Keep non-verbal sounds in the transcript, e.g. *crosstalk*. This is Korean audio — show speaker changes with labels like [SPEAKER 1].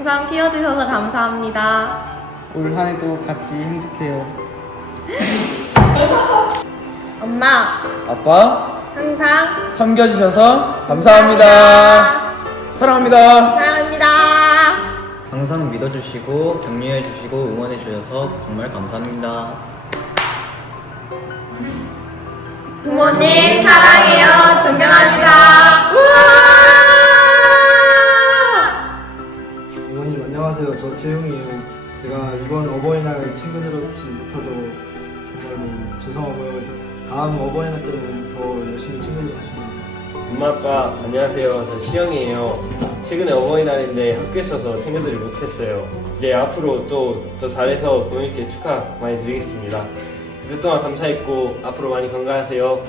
[SPEAKER 1] 항상 키워주셔서 감사합니다.
[SPEAKER 2] 올 한해도 같이 행복해요. *laughs*
[SPEAKER 1] 엄마,
[SPEAKER 3] 아빠
[SPEAKER 1] 항상
[SPEAKER 3] 섬겨주셔서 감사합니다. 사랑합니다.
[SPEAKER 1] 사랑합니다.
[SPEAKER 4] 항상 믿어주시고 격려해주시고 응원해주셔서 정말 감사합니다.
[SPEAKER 1] 부모님 사랑해요. 존경합니다.
[SPEAKER 5] 안녕하세요. 저 재용이에요. 제가 이번 어버이날 챙겨드리지 못해서 정말로 죄송하고요. 다음 어버이날 때는 더 열심히 챙겨드리겠습니다.
[SPEAKER 6] 엄마 아빠 안녕하세요 저 시영이에요 최근에 어버이날인데 학교에 있어서 챙겨드리지 못했어요 이제 앞으로 또 더 잘해서 부모님께 축하 많이 드리겠습니다 2주 동안 감사했고 앞으로 많이 건강하세요